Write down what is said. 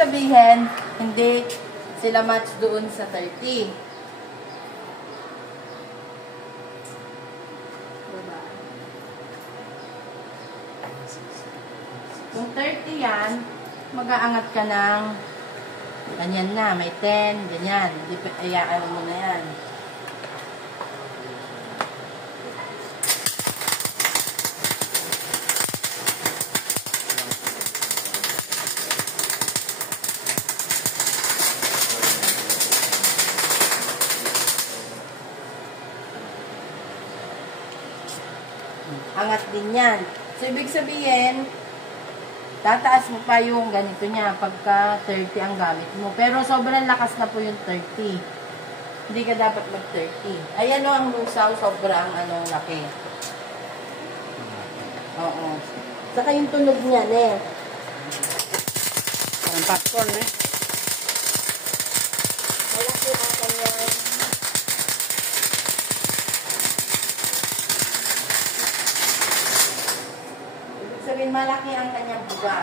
sabihin, hindi sila match doon sa 30. Kung 30 yan, mag-aangat ka ng ganyan na, may 10, ganyan. Ayaan mo na yan. Angat din yan. So, ibig sabihin, tataas mo pa yung ganito niya pagka 30 ang gamit mo. Pero sobrang lakas na po yung 30. Hindi ka dapat mag-30. Ayan o, ang lusaw, sobrang laki. Oo. Saka yung tunog niyan eh. Parang popcorn eh. Malaki ang kanyang ibig sabihin, malaki ang kanyang buga.